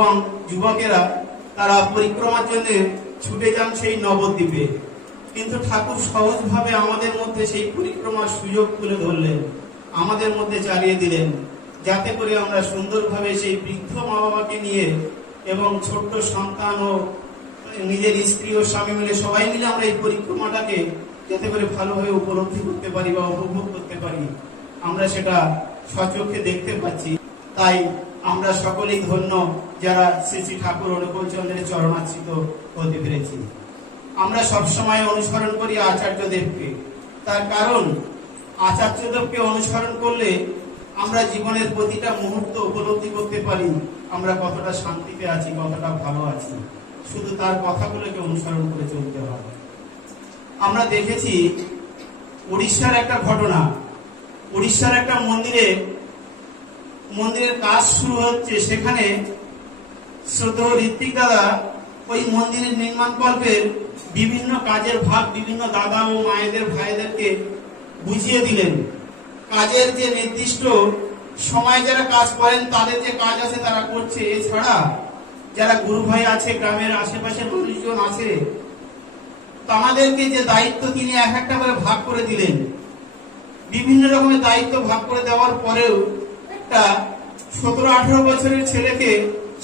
এবং যুবকেরা তারা পরিক্রমার জন্য ছুটে যান সেই নবদ্বীপে। কিন্তু ঠাকুর সহজভাবে আমাদের মধ্যে সেই পরিক্রমার সুযোগ তুলে ধরলেন, আমাদের মধ্যে চালিয়ে দিলেন, যাতে করে আমরা সুন্দরভাবে সেই বৃদ্ধ মা বাবাকে নিয়ে এবং ছোট্ট সন্তান ও নিজের স্ত্রী ও স্বামী মিলে সবাই মিলে আমরা এই পরিক্রমাটাকে যাতে করে ভালোভাবে উপলব্ধি করতে পারি বা উপভোগ করতে পারি। আমরা সেটা সচক্ষে দেখতে পাচ্ছি। তাই আমরা সকলেই ধন্য যারা শ্রী শ্রী ঠাকুর অনুকূল চন্দ্রের চরণাশ্রিত হতে পেরেছি। আমরা সবসময় অনুসরণ করি আচার্য দেবকে তার কারণ আচার্য দেবকে অনুসরণ করলে আমরা জীবনের প্রতিটা মুহূর্ত উপলব্ধি করতে পারি, আমরা কতটা শান্তিতে আছি, কতটা ভালো আছি। শুধু তার কথাগুলোকে অনুসরণ করে চলতে হয়। আমরা দেখেছি উড়িষ্যার একটা ঘটনা উড়িষ্যার একটা মন্দিরে মন্দিরের কাজ শুরু হচ্ছে। সেখানে ঋত্বিক দাদা ওই মন্দিরের নির্মাণ কল্পের বিভিন্ন কাজের ভাগ বিভিন্ন দাদা ও মায়েদের ভাইদেরকে বুঝিয়ে দিলেন। কাজের যে নির্দিষ্ট সময় যারা কাজ করেন, তাদের যে কাজ আছে তারা করছে। এছাড়া যারা গুরু ভাই আছে, গ্রামের আশেপাশের মানুষজন আছে, তাদেরকে যে দায়িত্ব তিনি এক একটা করে ভাগ করে দিলেন। বিভিন্ন রকমের দায়িত্ব ভাগ করে দেওয়ার পরেও একটা সতেরো, আঠারো বছরের ছেলেকে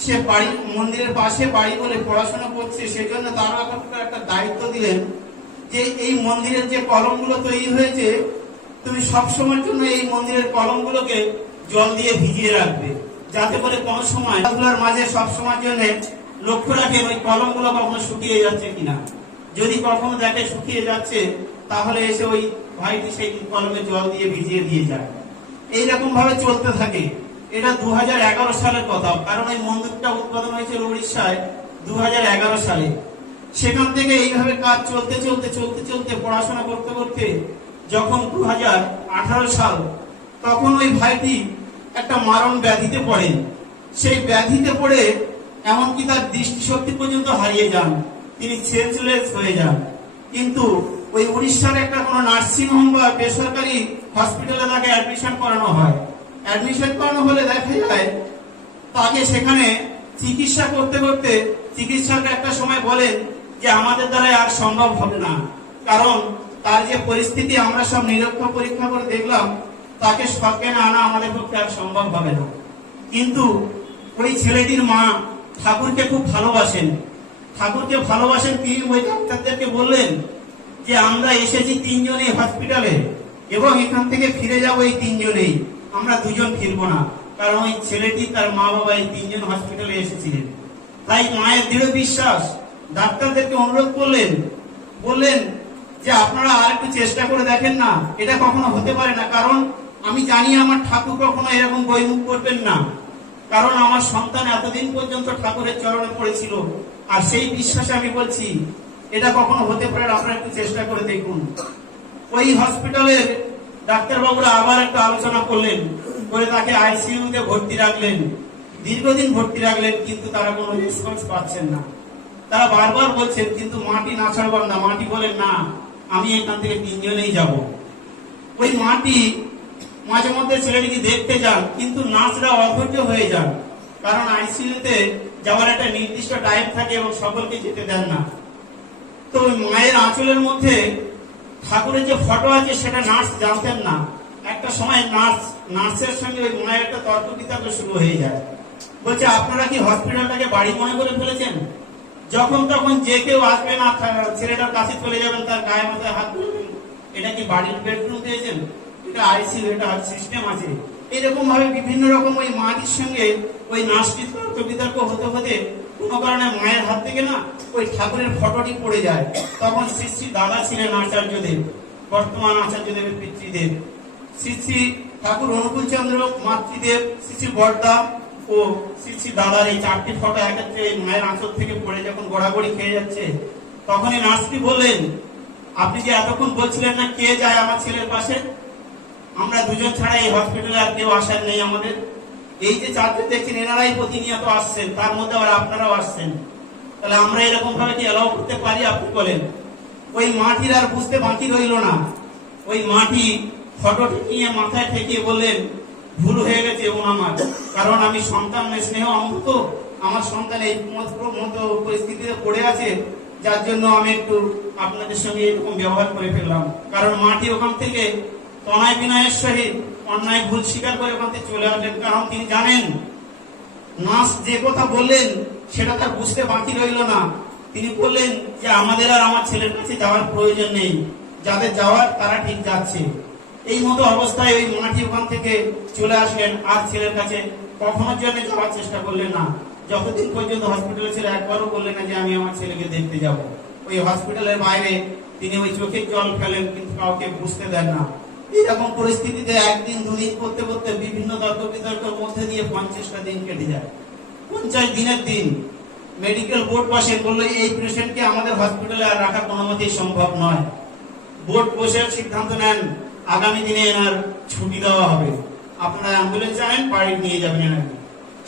সে বাড়ি, মন্দিরের পাশে বাড়ি বলে পড়াশোনা করছে, সেজন্য তারা একটা দায়িত্ব দিলেন যে এই মন্দিরের যে কলমগুলো তৈরি হয়েছে, তুমি সবসময়ের জন্য এই মন্দিরের কলমগুলোকে জল দিয়ে ভিজিয়ে রাখবে। যাতে করে কোনো সময় খেলাধুলার মাঝে সবসময়ের জন্য লক্ষ্য রাখে ওই কলমগুলো কখনো শুকিয়ে যাচ্ছে কিনা। যদি কখনো দেখে শুকিয়ে যাচ্ছে, তাহলে এসে ওই ভাইটি সেই কলমে জল দিয়ে ভিজিয়ে দিয়ে যায়। এইরকম ভাবে চলতে থাকে। এটা দু হাজার এগারো সালের কথা। কারণ এই মন্দিরটা উৎপাদন হয়েছিল উড়িষ্যায় দু হাজার এগারো সালে। সেখান থেকে এইভাবে কাজ চলতে চলতে চলতে চলতে পড়াশোনা করতে করতে যখন দু হাজার আঠারো সাল, তখন ওই ভাইটি একটা মারণ ব্যাধিতে পড়েন সেই ব্যাধিতে পড়ে এমনকি তার দৃষ্টিশক্তি পর্যন্ত হারিয়ে যান। তিনি সেন্সলেস হয়ে যান। কিন্তু ওই উড়িষ্যার একটা কোনো নার্সিং হোম বা বেসরকারি হসপিটালে তাকে অ্যাডমিশন করানো হয়। অ্যাডমিশন করানো হলে দেখা যায়, তাকে সেখানে চিকিৎসা করতে করতে চিকিৎসক একটা সময় বলেন যে, আমাদের দ্বারা আর সম্ভব হবে না। কারণ তার যে পরিস্থিতি আমরা সব নিরক্ষর পরীক্ষা করে দেখলাম, তাকে সজ্ঞানে আনা আমাদের পক্ষে আর সম্ভব হবে না। কিন্তু ওই ছেলেটির মা ঠাকুরকে খুব ভালোবাসেন। ঠাকুরকে ভালোবাসেন তিনি ওই ডাক্তারদেরকে বললেন যে আমরা এসেছি তিনজনেই হসপিটালে এবং এখান থেকে ফিরে যাব এই তিনজনেই। আমরা দুজন ফিরবো না। কারণ ওই ছেলেটি তার মা বাবা এই তিনজন হসপিটালে এসেছিলেন। তাই মায়ের দৃঢ় বিশ্বাস, ডাক্তারদেরকে অনুরোধ করলেন, বললেন যে আপনারা আর একটু চেষ্টা করে দেখেন না, এটা কখনো হতে পারে না। কারণ আমি জানি আমার ঠাকুর কখনো এরকম বইমুখ করবেন না। কারণ আমার সন্তান এতদিন পর্যন্ত ঠাকুরের চরণে পড়েছিল। আর সেই বিশ্বাসে আমি বলছি এটা কখনো হতে পারে আপনারা একটু চেষ্টা করে দেখুন। ওই হসপিটালের ডাক্তারবাবুরা আবার একটা আলোচনা করলেন, করে তাকে আইসিইউতে ভর্তি রাখলেন। দীর্ঘদিন ভর্তি রাখলেন, কিন্তু তারা কোনো রেসপন্স পাচ্ছেন না। তারা বারবার বলছেন, কিন্তু মাটি না ছাড়বার না, মাটি বলেন না, আমি এখান থেকে তিনজনেই যাব। ওই মাটি মাঝে মধ্যে ছেলেটিকে দেখতে যান, কিন্তু নার্সরা অধৈর্য হয়ে যান, কারণ আইসিইউতে যাওয়ার একটা নির্দিষ্ট টাইম থাকে এবং সকলকে যেতে দেন না। তো মায়ের আঁচলের মধ্যে ঠাকুরের যে ফটো আছে, সেটা নার্স জানতেন না। একটা সময় নার্স, নার্সের সঙ্গে ওই মায়ের একটা তর্ক বিতর্ক শুরু হয়ে যায়। বলছে, আপনারা কি হসপিটালটাকে বাড়ি মনে করে ফেলেছেন? যখন তখন যে কেউ আসবে না থা- ছেলেটার কাছে চলে যাবেন, তার গায়ে মাথায় হাত তুলবেন এটা কি বাড়ির বেডরুম দিয়েছেন? এটা আইসিইউ এটা সিস্টেম আছে। এরকম ভাবে বিভিন্ন রকম ওই মাটির সঙ্গে ওই নার্সটির তর্ক বিতর্ক হতে হতে কোনো কারণে মায়ের হাত থেকে না ওই ঠাকুরের ফটোটি পড়ে যায়। তখন শ্রী শ্রী দাদা ছিলেন আচার্যদেব, বর্তমান আচার্যদেবের পিতৃদেব। শ্রী শ্রী ঠাকুর অনুকূল চন্দ্র মাতৃদেব, শ্রী শ্রী বর্দা ও শ্রী শ্রী দাদার এই চারটি ফটো একত্রে মায়ের আঁচল থেকে পড়ে যখন গড়াগড়ি খেয়ে যাচ্ছে, তখনই নার্সটি বললেন, আপনি যে এতক্ষণ বলছিলেন না কে যায় আমার ছেলের পাশে? আমরা দুজন ছাড়া এই হসপিটালে আর কেউ আসার নেই আমাদের। এই যে চারজন দেখছেন, এনারাই প্রতিনিয়ত আসছেন, তার মধ্যে আবার আপনারাও আসছেন। তাহলে আমরা এরকম ভাবে কি অ্যালাউ করতে পারি? আপনি বলেন। ওই মাটির আর বুঝতে বাকি রইল না। ওই মাটি ফটোটি নিয়ে মাথায় ঠেকিয়ে বললেন, ভুল হয়ে গেছে এবং আমার। কারণ আমি সন্তান স্নেহ অমৃত আমার সন্তান এই মতো পরিস্থিতিতে পড়ে আছে, যার জন্য আমি একটু আপনাদের সঙ্গে এরকম ব্যবহার করে ফেললাম। কারণ মাটি ওখান থেকে তনায় বিনয়ের সহিত অন্যায় ভুল স্বীকার করে ওখান থেকে চলে আসলেন। কারণ তিনি জানেন নার্স যে কথা বললেন, সেটা তার বুঝতে বাকি রইল না। তিনি বললেন যে, আমাদের আর আমার ছেলের কাছে যাওয়ার প্রয়োজন নেই। যাদের যাওয়ার, তারা ঠিক যাচ্ছে। এই মতো অবস্থায় ওই মাটি ওখান থেকে চলে আসলেন। আর ছেলের কাছে কখনোর জন্য যাওয়ার চেষ্টা করলেন না। যতদিন পর্যন্ত হসপিটালে ছিল, একবারও বললেন না যে, আমি আমার ছেলেকে দেখতে যাব। ওই হসপিটালের বাইরে তিনি ওই চোখের জল ফেলেন, কিন্তু কাউকে বুঝতে দেন না। এরকম পরিস্থিতিতে একদিন, দুদিন করতে করতে বিভিন্ন তর্ক বিতর্কের মধ্যে দিয়ে পঞ্চাশটা দিন কেটে যায়। পঞ্চাশ দিনের দিন মেডিকেল বোর্ড বসে বলল, এই পেশেন্টকে আমাদের হসপিটালে আর রাখা কোনো মতেই সম্ভব নয়। বোর্ড বসে সিদ্ধান্ত নেন, আগামী দিনে এনার ছুটি দেওয়া হবে। আপনারা অ্যাম্বুলেন্স আনেন, বাড়ি নিয়ে যাবেন এনাকে।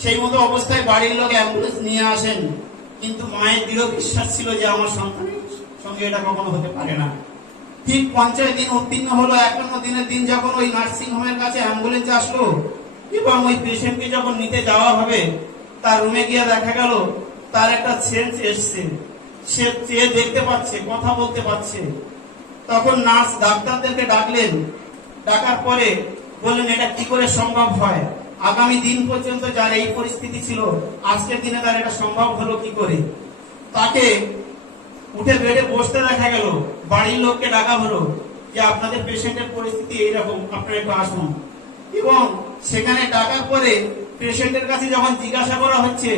সেই মতো অবস্থায় বাড়ির লোক অ্যাম্বুলেন্স নিয়ে আসেন। কিন্তু মায়ের দৃঢ় বিশ্বাস ছিল যে আমার সন্তানের সঙ্গে এটা কখনো হতে পারে না। ঠিক পঞ্চাশ দিন উত্তীর্ণ হলো একান্ন দিনের দিন যখন ওই নার্সিং হোমের কাছে অ্যাম্বুলেন্স আসলো, এবং ওই পেশেন্টকে যখন নিতে যাওয়া হবে, তার রুমে গিয়ে দেখা গেল, তার একটা সেন্স এসছে। সে চেয়ে দেখতে পাচ্ছে, কথা বলতে পারছে। তখন নার্স ডাক্তারদেরকে ডাকলেন। ডাকার পরে বললেন, এটা কি করে সম্ভব হয়? আগামী দিন পর্যন্ত যার এই পরিস্থিতি ছিল, আজকের দিনে তার এটা সম্ভব হলো কি করে? তাকে উঠে বেডে বসতে দেখা গেল, বাড়ির লোককে ডাকা হলো যে আপনাদের পেশেন্টের পরিস্থিতি এইরকম, আপনারা একটু আসুন। এবং সেখানে ডাকার পরে পেশেন্টের কাছে যখন জিজ্ঞাসা করা হচ্ছে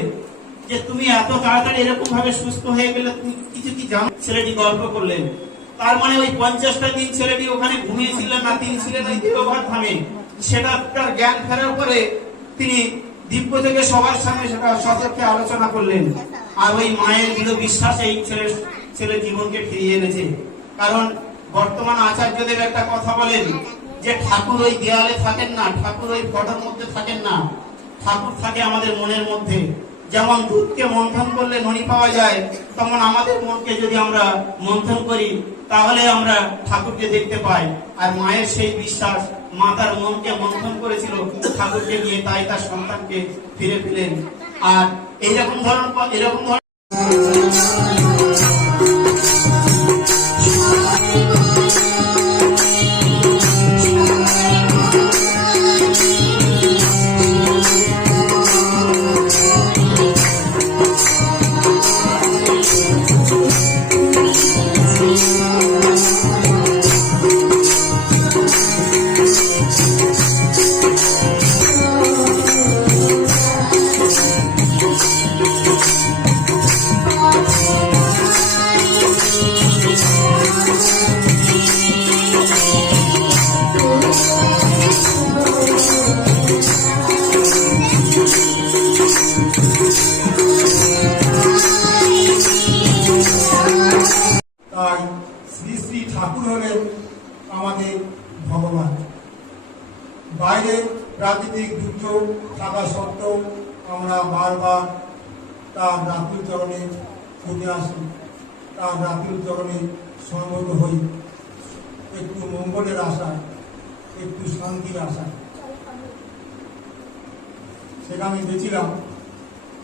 যে তুমি এত তাড়াতাড়ি এরকম ভাবে সুস্থ হয়ে গেলে তুমি কিছু কি জানো? ছেলেটি গল্প করলেন। তার মানে ওই পঞ্চাশটা দিন ছেলেটি ওখানে ঘুমিয়েছিলেন না, তিনি ছিলেন ওই দেহঘাত ধামে সেটা তার জ্ঞান ফেরার পরে তিনি দিব্য থেকে সবার সামনে সেটা সচক্ষে আলোচনা করলেন। আর ওই মায়ের দৃঢ় বিশ্বাস এই ছেলের ছেলে জীবনকে ফিরিয়ে এনেছে। কারণ বর্তমান আচার্যদেব একটা কথা বলেন যে, ঠাকুর ওই দেয়ালে থাকেন না, ঠাকুর ওই ফটোর মধ্যে থাকেন না। ঠাকুর থাকে আমাদের মনের মধ্যে। যেমন দুধকে মন্থন করলে ননি পাওয়া যায়, তেমন আমাদের মনকে যদি আমরা মন্থন করি, তাহলে আমরা ঠাকুরকে দেখতে পাই। আর মায়ের সেই বিশ্বাস, মা তার মনকে মন্থন করেছিল, ঠাকুরকে নিয়ে তাই তার সন্তানকে ফিরে পেলেন। আর এইরকম ধরন এরকম ধরন বাইরে প্রাকৃতিক দুর্যোগ থাকা সত্ত্বেও আমরা বারবার তার রাত্রির চরণে ছুটে আসি। তার রাত্রির চরণে সমবেত হই। একটু মঙ্গলের আশায়, একটু শান্তির আশায়। সেখানে গেছিলাম।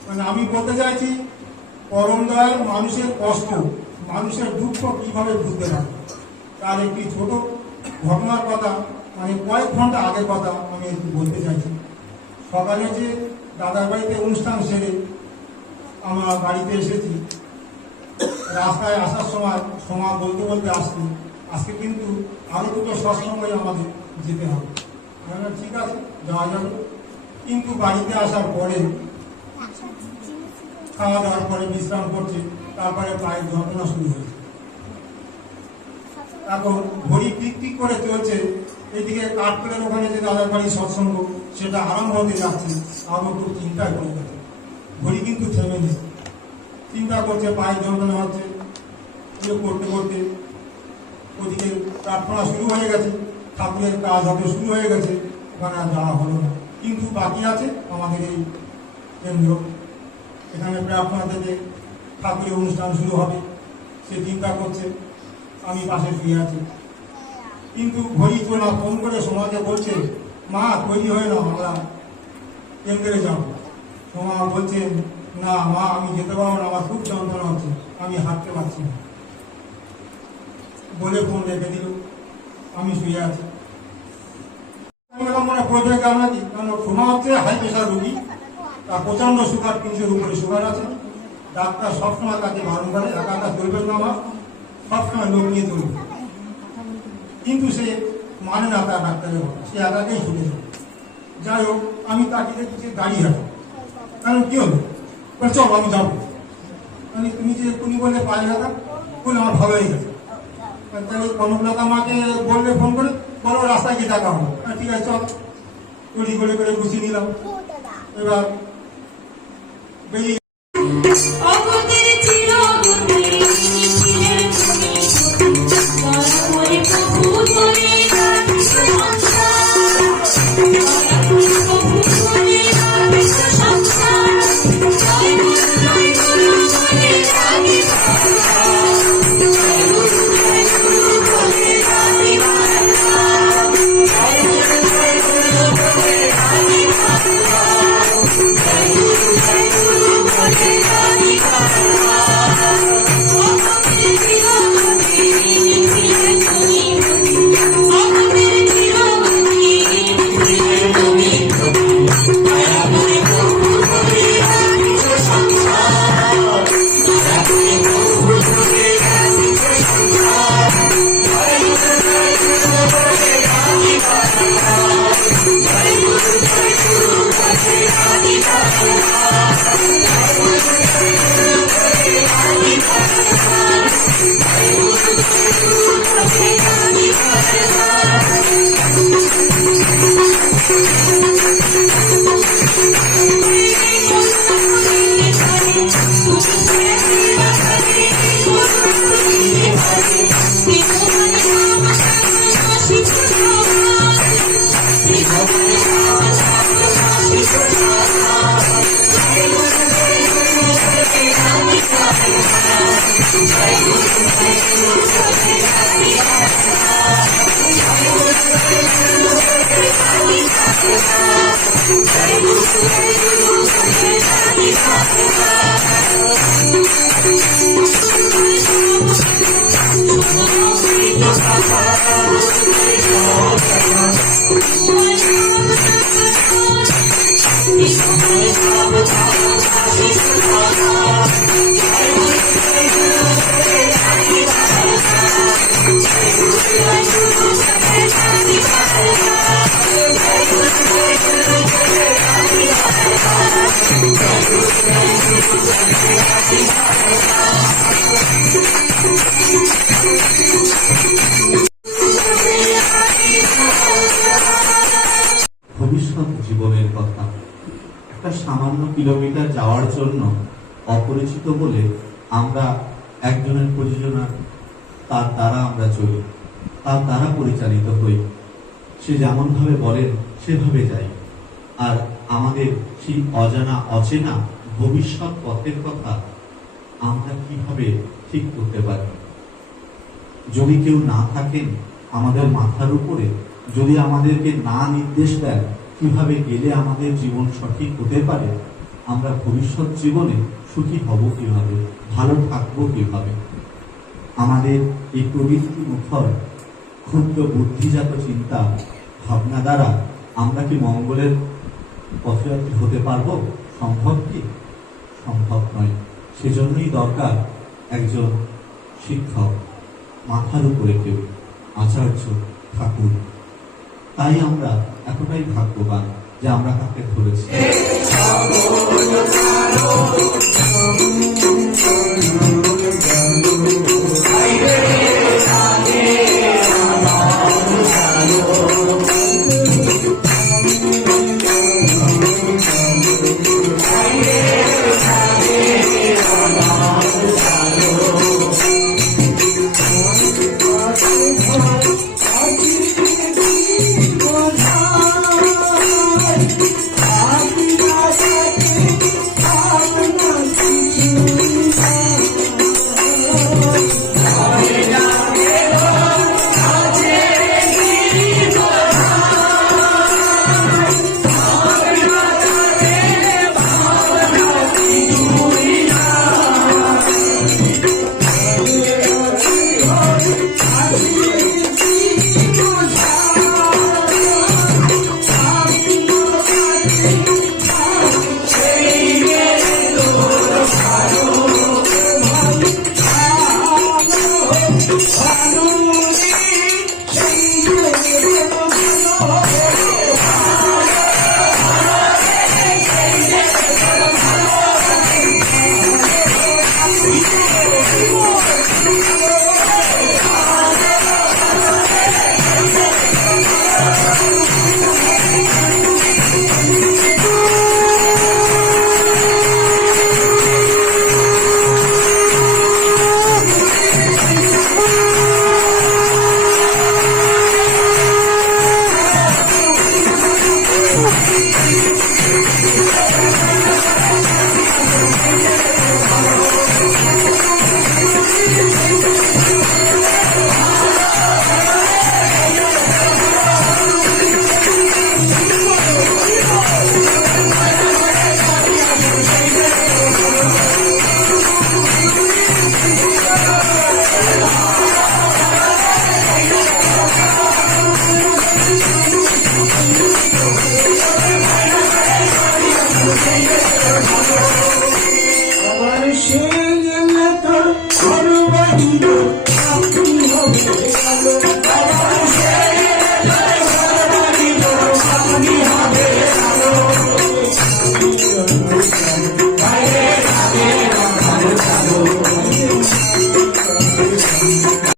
মানে আমি বলতে চাইছি, পরম দয়াল মানুষের কষ্ট, মানুষের দুঃখ কীভাবে বুঝতে পারে? তার একটি ছোট ঘটনার কথা মানে কয়েক ঘণ্টা আগের কথা আমি বলতে চাইছি। সকালে যে দাদার বাড়িতে অনুষ্ঠান সেরে আমরা বাড়িতে এসেছি। রাস্তায় আসার সময় সময় বলতে বলতে আসছি। আজকে কিন্তু আরও দুটো সৎসঙ্গে আমাদের যেতে হবে। আমি ঠিক আছে, যাওয়া যাবে কিন্তু বাড়িতে আসার পরে খাওয়া দাওয়ার পরে বিশ্রাম করছে, তারপরে পায়ের যন্ত্রণা শুরু হয়েছে। এখন ঘড়ি টিক টিক করে চলছে এদিকে কাঠপুরের ওখানে যে দাদার বাড়ি সৎসঙ্গ, সেটা আরম্ভ হতে যাচ্ছে আরও খুব চিন্তায় পড়ে গেছে ঘড়ি কিন্তু থেমে নেই। চিন্তা করছে, পায়ের যন্ত্রণা হচ্ছে করতে করতে ওদিকে প্রার্থনা শুরু হয়ে গেছে, ঠাকুরের কাজ হবে, শুরু হয়ে গেছে ওখানে আর যাওয়া হলো না। কিন্তু বাকি আছে আমাদের এই কেন্দ্র। এখানে প্রার্থনা থেকে ঠাকুরের অনুষ্ঠান শুরু হবে। সে চিন্তা করছে, আমি পাশে শুয়ে আছি। কিন্তু ঘড়ি চোলা ফোন করে সমাজে বলছে, মা তৈরি হয়ে নাও আমরা কেন্দ্রে যাব। সোমা বলছেন না, মা, আমি যেতে পারব না, আমার খুব যন্ত্রণা হচ্ছে, আমি হাঁটতে পারছি না। বলে ফোন রেখে দিল, আমি শুয়ে আছি। মনে হচ্ছে হাই প্রেশার রুগী, তার প্রচণ্ড সুগার তিনশোর উপরে সুগার আছে। ডাক্তার সবসময় তাকে বারণ করে, একা একা চলবে না আমার সবসময় লোক নিয়ে চলবে কিন্তু সে মানে না তার ডাক্তারের কথা সে একাকেই ছুটে যায় যাই হোক আমি তাকে দেখছি দাঁড়িয়ে আছে। কারণ কি হলো বলে, আমি যাব। মানে তুমি যে তুমি বললে পাঁচ হাজার বলে আমার ভালো হয়ে গেছে। তাহলে কনকলতা আমাকে বললে ফোন করে বলো রাস্তায় গিয়ে দেখা হবে। হ্যাঁ ঠিক আছে চল। তৈরি করে করে গুছিয়ে নিলাম। এবার বেরিয়ে তার দ্বারা আমরা চলি। তার দ্বারা পরিচালিত হই। সে যেমন ভাবে বলেন, সেভাবে যাই। আর আমাদের সেই অজানা, অচেনা ভবিষ্যৎ পথের কথা আমরা কীভাবে ঠিক করতে পারি? যদি কেউ না থাকেন আমাদের মাথার উপরে, যদি আমাদেরকে না নির্দেশ দেন কীভাবে গেলে আমাদের জীবন সঠিক হতে পারে, আমরা ভবিষ্যৎ জীবনে সুখী হব কীভাবে, ভালো থাকব কীভাবে? আমাদের এই প্রবৃত্তি মুখর, ক্ষুদ্র বুদ্ধিজাত চিন্তা ভাবনা দ্বারা আমরা কি মঙ্গলের পথযাত্রী হতে পারব? সম্ভব কি? সম্ভব নয়। সেজন্যই দরকার একজন শিক্ষক, মাথার উপরে কেউ, আচার্য, ঠাকুর। তাই আমরা এতটাই ভাগ্যবান যে আমরা তাকে ধরেছি।